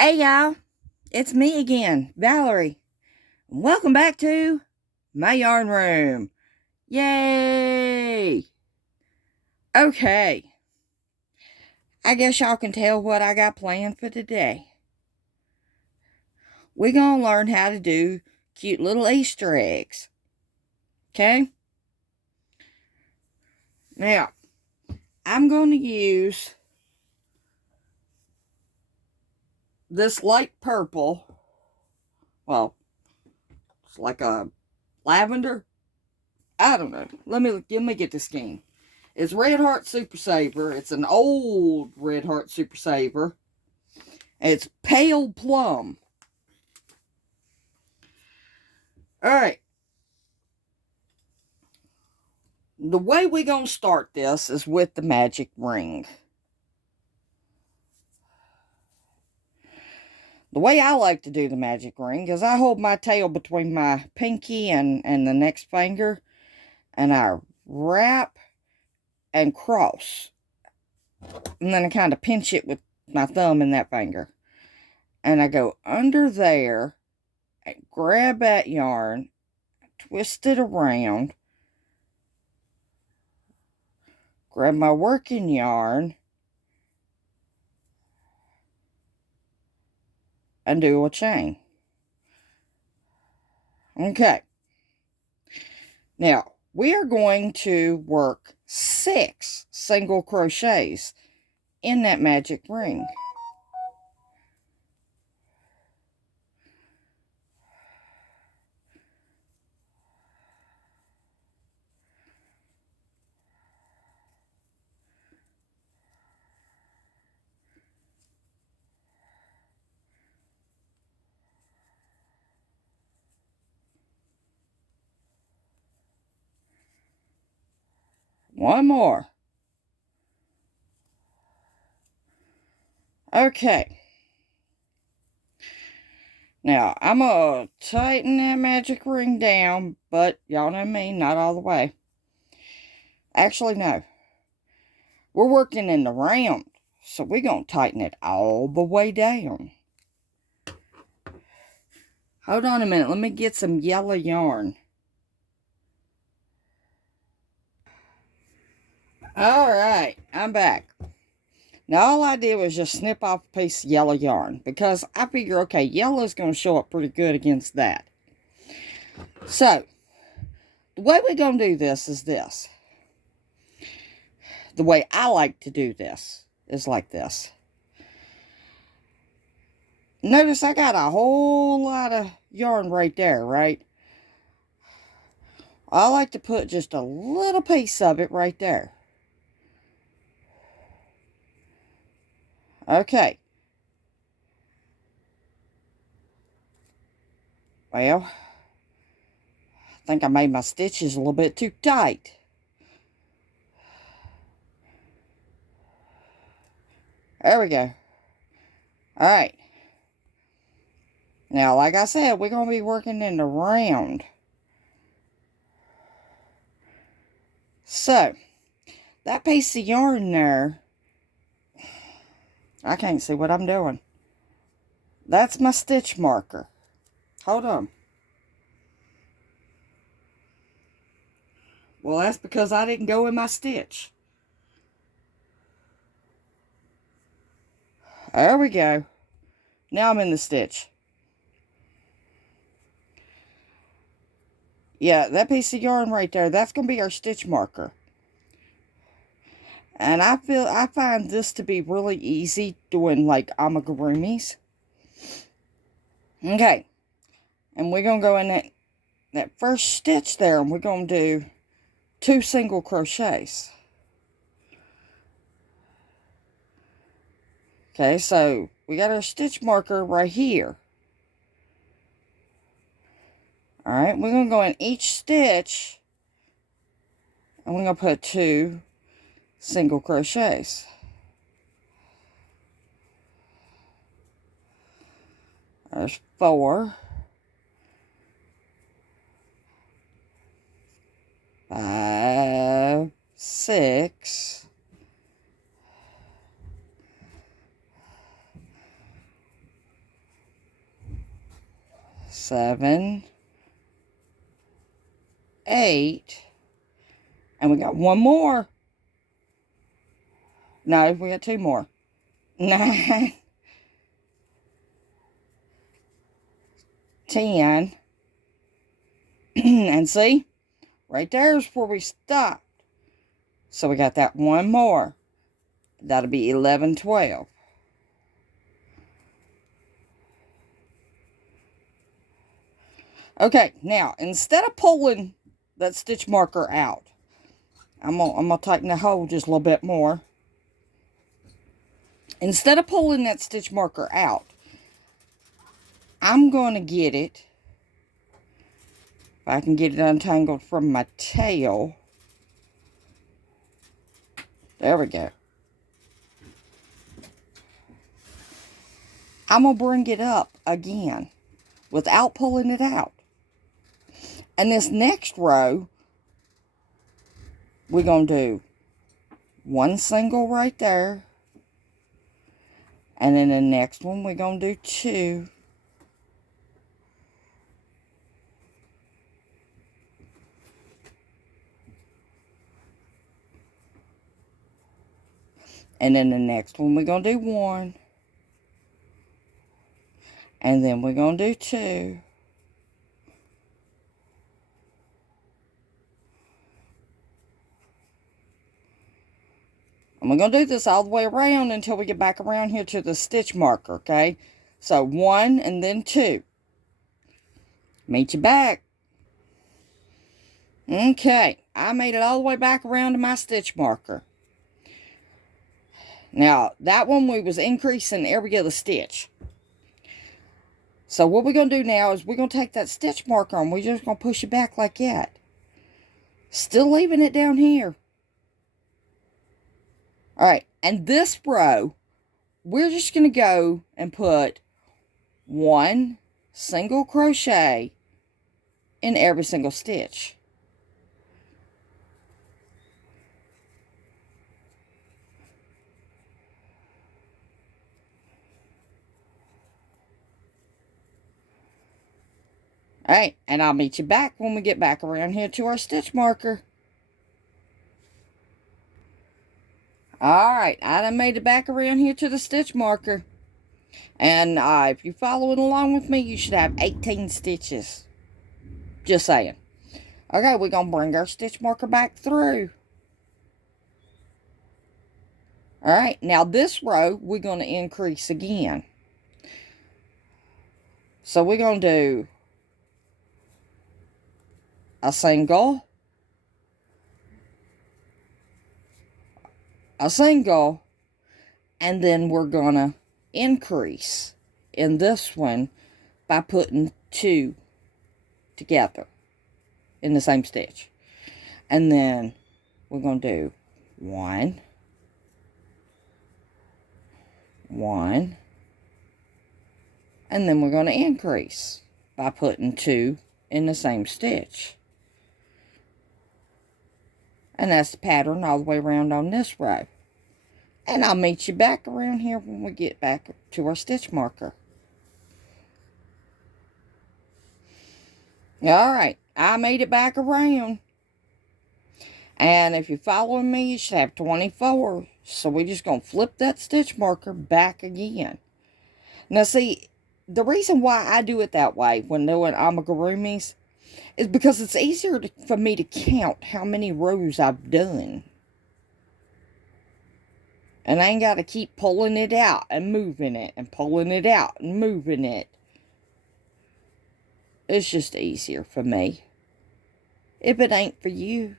Hey y'all, it's me again, Valerie. Welcome back to my yarn room. Yay! Okay, I guess y'all can tell what I got planned for today. We're gonna learn how to do cute little Easter eggs. Okay? Now, I'm going to use this light purple. Well, it's like a lavender. I don't know. Let me get the skein. It's Red Heart Super Saver. It's an old Red Heart Super Saver. It's pale plum. Alright. The way we're going to start this is with the magic ring. The way I like to do the magic ring is I hold my tail between my pinky and the next finger. And I wrap and cross. And then I kind of pinch it with my thumb and that finger. And I go under there and grab that yarn, twist it around, grab my working yarn, and do a chain. Okay. Now, we are going to work 6 single crochets in that magic ring. One more. Okay. Now, I'm going to tighten that magic ring down, but y'all know me, not all the way. Actually, no. We're working in the round, so we're going to tighten it all the way down. Hold on a minute. Let me get some yellow yarn. Alright, I'm back. Now, all I did was just snip off a piece of yellow yarn because I figure, okay, yellow is going to show up pretty good against that. So, the way we're going to do this is this. The way I like to do this is like this. Notice I got a whole lot of yarn right there, right? I like to put just a little piece of it right there. Okay. Well, I think I made my stitches a little bit too tight. There we go. Alright. Now, like I said, we're going to be working in the round. So, that piece of yarn there, I can't see what I'm doing. That's my stitch marker. Hold on. Well, that's because I didn't go in my stitch. There we go. Now I'm in the stitch. Yeah, that piece of yarn right there, that's going to be our stitch marker. And I find this to be really easy doing like amigurumis. Okay. And we're going to go in that first stitch there, and we're going to do 2 single crochets. Okay, so we got our stitch marker right here. Alright, we're going to go in each stitch, and we're going to put 2 single crochets. There's 4, 5, 6, 7, 8, and we got one more. No, we got two more. 9, 10, and see, right there is where we stopped. So we got that one more. That'll be 11, 12. Okay, now, instead of pulling that stitch marker out, I'm gonna tighten the hole just a little bit more. Instead of pulling that stitch marker out, I'm going to get it, if I can get it untangled from my tail. There we go. I'm going to bring it up again without pulling it out. And this next row, we're going to do one single right there. And then the next one, we're going to do 2. And then the next one, we're going to do 1. And then we're going to do 2. And we're going to do this all the way around until we get back around here to the stitch marker, okay? So 1 and then 2. Meet you back. Okay, I made it all the way back around to my stitch marker. Now, that one we was increasing every other stitch. So what we're going to do now is we're going to take that stitch marker and we're just going to push it back like that. Still leaving it down here. Alright, and this row, we're just going to go and put 1 single crochet in every single stitch. Alright, and I'll meet you back when we get back around here to our stitch marker. Alright, I done made it back around here to the stitch marker. And if you're following along with me, you should have 18 stitches. Just saying. Okay, we're going to bring our stitch marker back through. Alright, now this row, we're going to increase again. So we're going to do a single, and then we're going to increase in this one by putting 2 together in the same stitch. And then we're going to do 1, 1, and then we're going to increase by putting 2 in the same stitch. And that's the pattern all the way around on this row. And I'll meet you back around here when we get back to our stitch marker. Alright, I made it back around. And if you're following me, you should have 24. So we're just going to flip that stitch marker back again. Now see, the reason why I do it that way when doing amigurumis is because it's easier for me to count how many rows I've done. And I ain't got to keep pulling it out and moving it and pulling it out and moving it. It's just easier for me. If it ain't for you,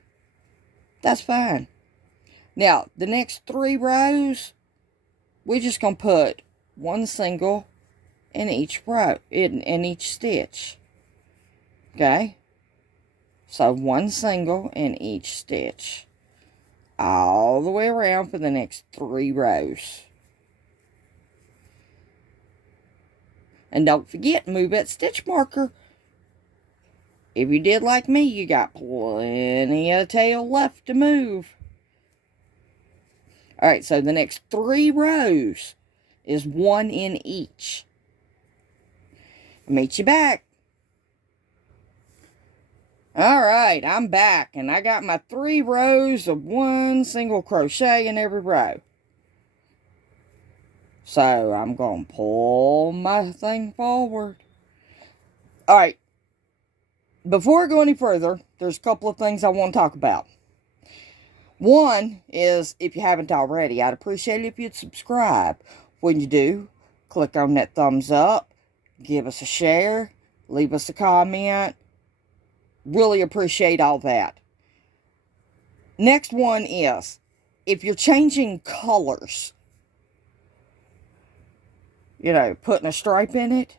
that's fine. Now, the next 3 rows, we're just going to put 1 single in each row, in each stitch. Okay? So 1 single in each stitch. All the way around for the next 3 rows. And don't forget, move that stitch marker. If you did like me, you got plenty of tail left to move. Alright, so the next 3 rows, is 1 in each. Meet you back. Alright, I'm back, and I got my 3 rows of 1 single crochet in every row. So, I'm going to pull my thing forward. Alright, before I go any further, there's a couple of things I want to talk about. One is, if you haven't already, I'd appreciate it if you'd subscribe. When you do, click on that thumbs up, give us a share, leave us a comment. Really appreciate all that. Next one is, if you're changing colors, you know, putting a stripe in it,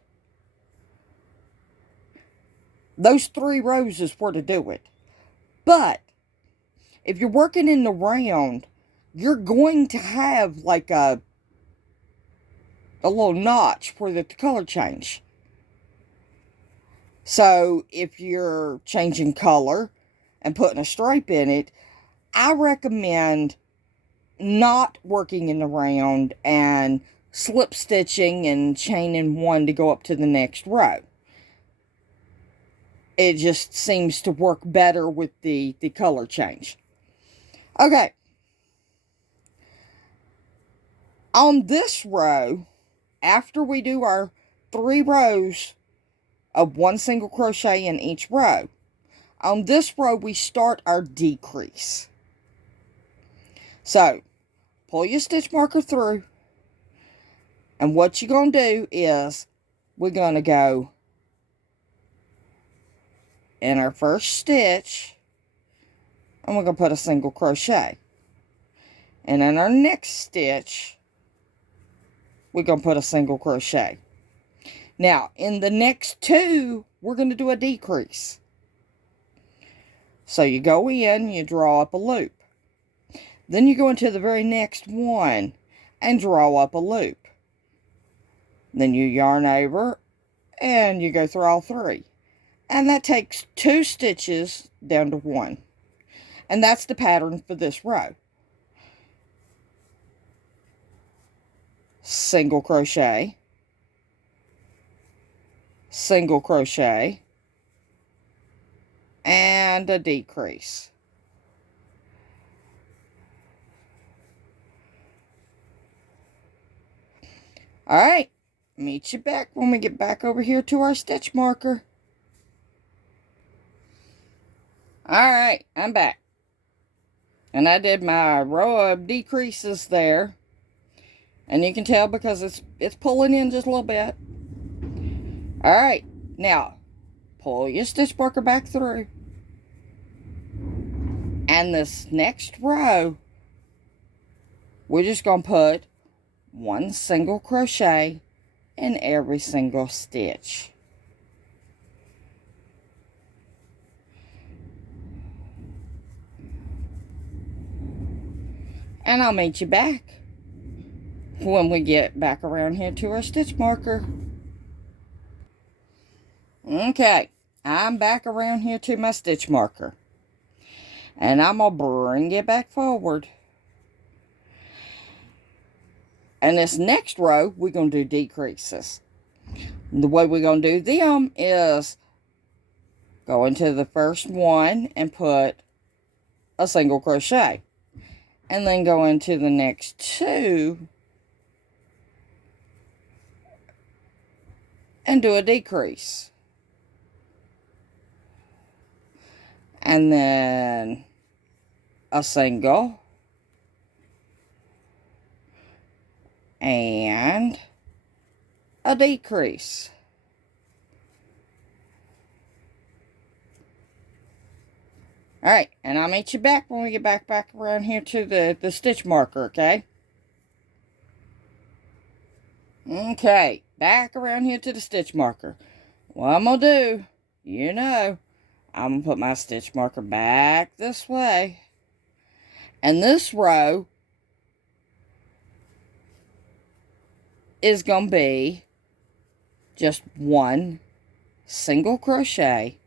those 3 rows is where to do it. But if you're working in the round, you're going to have like a little notch for the color change. So if you're changing color and putting a stripe in it, I recommend not working in the round and slip stitching and chaining one to go up to the next row. It just seems to work better with the color change. Okay. On this row, after we do our 3 rows of 1 single crochet in each row, on this row we start our decrease. So, pull your stitch marker through, and what you're going to do is, we're going to go in our first stitch, and we're going to put a single crochet. And in our next stitch, we're going to put a single crochet. Now, in the next 2, we're going to do a decrease. So you go in, you draw up a loop. Then you go into the very next one and draw up a loop. Then you yarn over and you go through all 3. And that takes 2 stitches down to 1. And that's the pattern for this row. Single crochet, single crochet, and a decrease. Alright, meet you back when we get back over here to our stitch marker. Alright, I'm back. And I did my row of decreases there. And you can tell because it's pulling in just a little bit. Alright, now pull your stitch marker back through. And this next row, we're just going to put 1 single crochet in every single stitch. And I'll meet you back when we get back around here to our stitch marker. Okay, I'm back around here to my stitch marker. And I'm going to bring it back forward. And this next row, we're going to do decreases. The way we're going to do them is go into the first one and put a single crochet. And then go into the next 2 and do a decrease. And then a single and a decrease. Alright, and I'll meet you back when we get back around here to the stitch marker, okay? Okay, back around here to the stitch marker. What I'm going to do, you know, I'm going to put my stitch marker back this way. And this row is going to be just 1 single crochet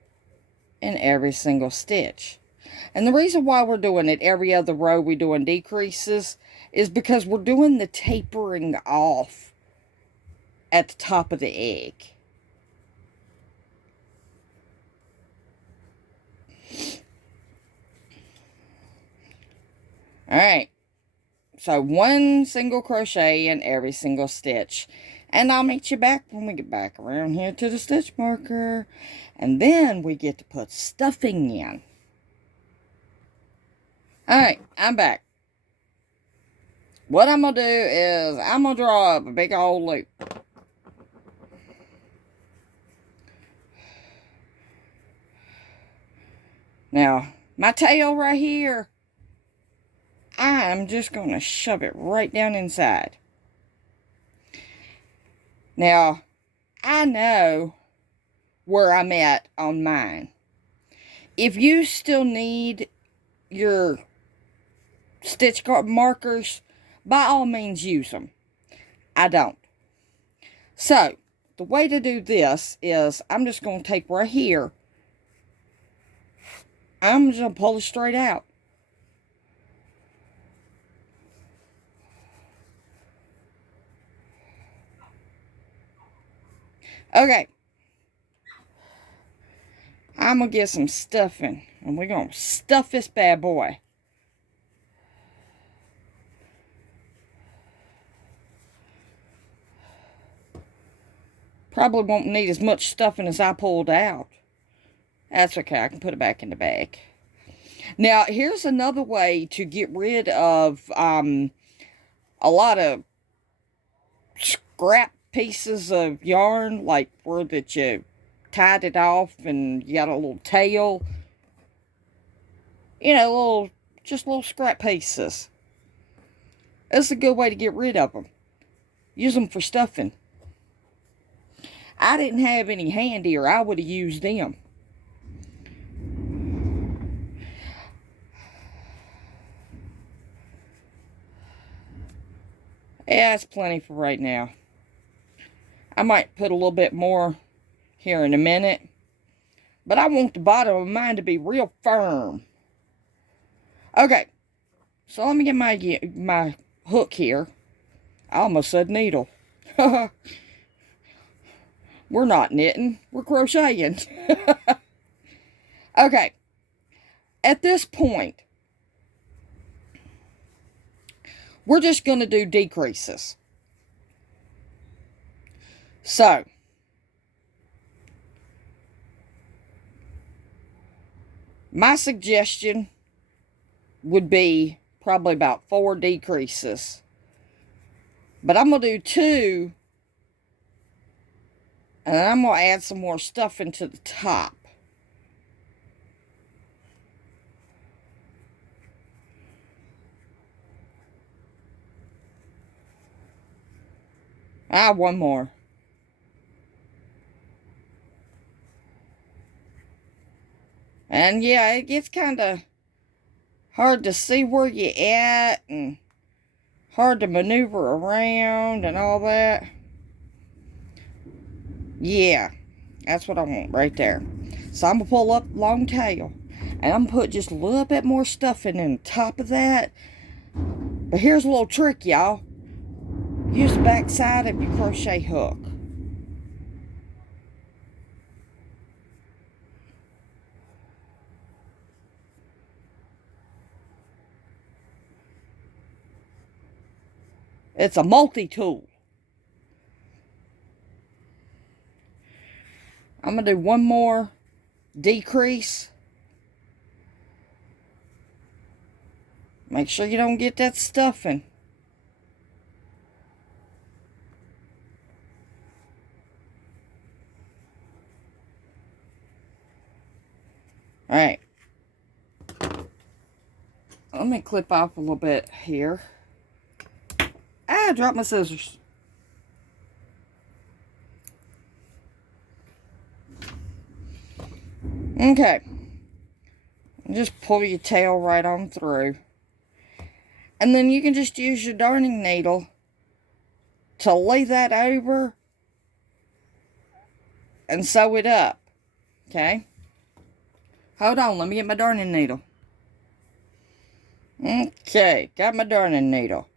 in every single stitch. And the reason why we're doing it every other row we're doing decreases is because we're doing the tapering off at the top of the egg. Alright, so 1 single crochet in every single stitch. And I'll meet you back when we get back around here to the stitch marker. And then we get to put stuffing in. Alright, I'm back. What I'm going to do is I'm going to draw up a big old loop. Now, my tail right here, I'm just going to shove it right down inside. Now, I know where I'm at on mine. If you still need your stitch markers, by all means use them. I don't. So, the way to do this is I'm just going to take right here. I'm just going to pull it straight out. Okay. I'm going to get some stuffing. And we're going to stuff this bad boy. Probably won't need as much stuffing as I pulled out. That's okay. I can put it back in the bag. Now, here's another way to get rid of a lot of scrap pieces of yarn, like where that you tied it off and you got a little tail. You know, just little scrap pieces. That's a good way to get rid of them. Use them for stuffing. I didn't have any handy, or I would have used them. Yeah, that's plenty for right now. I might put a little bit more here in a minute. But I want the bottom of mine to be real firm. Okay. So let me get my hook here. I almost said needle. We're not knitting. We're crocheting. Okay. At this point, we're just going to do decreases. So, my suggestion would be probably about 4 decreases. But I'm going to do 2. And I'm going to add some more stuffing to the top. One more. And yeah, it gets kind of hard to see where you're at and hard to maneuver around and all that. Yeah, that's what I want right there. So I'm going to pull up long tail. And I'm going to put just a little bit more stuffing in the top of that. But here's a little trick, y'all. Use the back side of your crochet hook. It's a multi-tool. I'm going to do one more decrease. Make sure you don't get that stuffing. Alright. Let me clip off a little bit here. I dropped my scissors. Okay. Just pull your tail right on through. And then you can just use your darning needle to lay that over and sew it up. Okay? Hold on, let me get my darning needle. Okay, got my darning needle.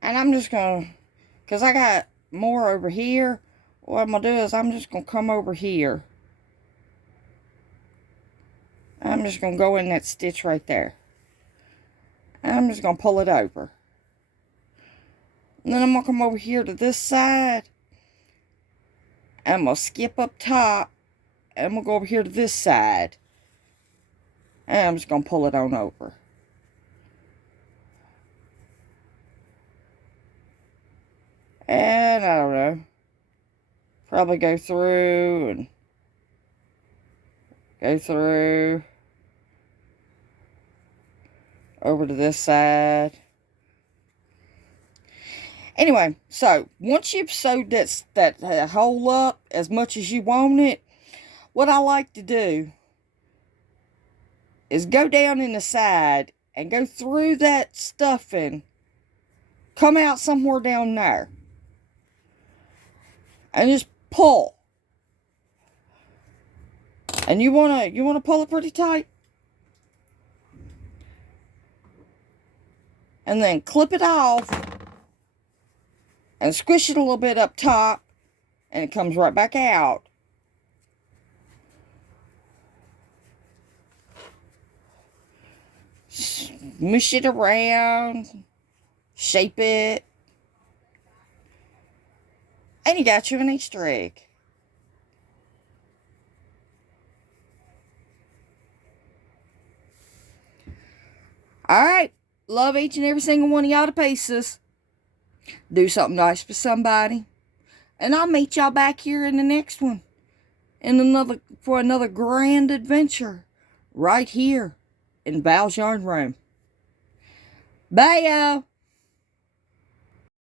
And I'm just going to, because I got more over here, what I'm going to do is I'm just going to come over here. I'm just going to go in that stitch right there. And I'm just going to pull it over. And then I'm going to come over here to this side. And I'm going to skip up top. And I'm going to go over here to this side. And I'm just going to pull it on over. And I don't know. Probably go through and go through. Over to this side. Anyway, so once you've sewed that hole up as much as you want it, what I like to do is go down in the side and go through that stuffing, come out somewhere down there, and just pull. And you wanna pull it pretty tight. And then clip it off and squish it a little bit up top, and it comes right back out. Smush it around, shape it, and you got you an Easter egg. Alright. Love each and every single one of y'all to pieces. Do something nice for somebody. And I'll meet y'all back here in the next one. For another grand adventure. Right here in Val's Yarn Room. Bye, y'all.